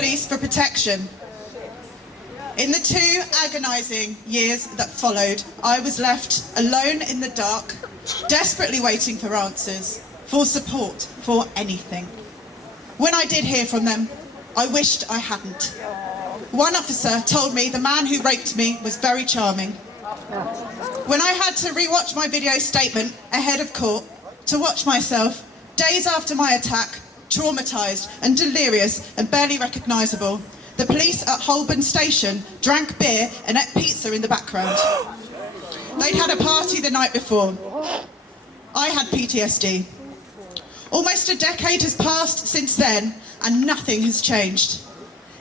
police for protection. In the 2 agonising years that followed, I was left alone in the dark, desperately waiting for answers, for support, for anything. When I did hear from them, I wished I hadn't. One officer told me the man who raped me was very charming. When I had to re-watch my video statement ahead of court, to watch myself, days after my attack, traumatised and delirious and barely recognisable, the police at Holborn Station drank beer and ate pizza in the background. They'd had a party the night before. I had PTSD. Almost a decade has passed since then, and nothing has changed.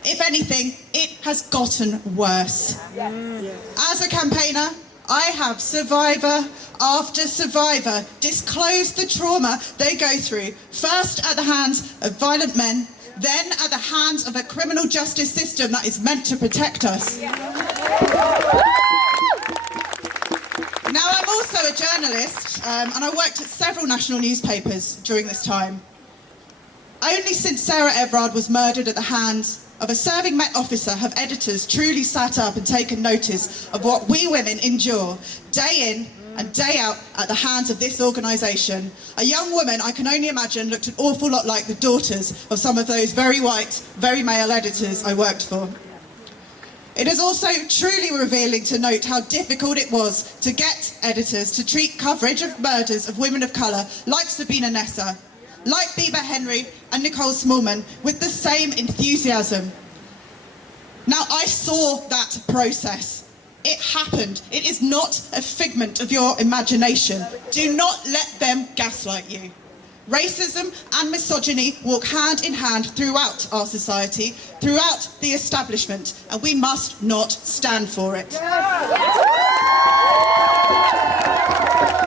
If anything, it has gotten worse. As a campaigner, I have survivor after survivor disclosed the trauma they go through, first at the hands of violent men, then at the hands of a criminal justice system that is meant to protect us. Now, I'm also a journalist, and I worked at several national newspapers during this time. Only since Sarah Everard was murdered at the hands of a serving Met officer have editors truly sat up and taken notice of what we women endure day in and day out at the hands of this organisation. A young woman, I can only imagine, looked an awful lot like the daughters of some of those very white, very male editors I worked for. It is also truly revealing to note how difficult it was to get editors to treat coverage of murders of women of colour like Sabina Nessa, like Bibaa and Nicole Smallman, with the same enthusiasm. Now, I saw that process. It happened. It is not a figment of your imagination. Do not let them gaslight you. Racism and misogyny walk hand in hand throughout our society, throughout the establishment, and we must not stand for it.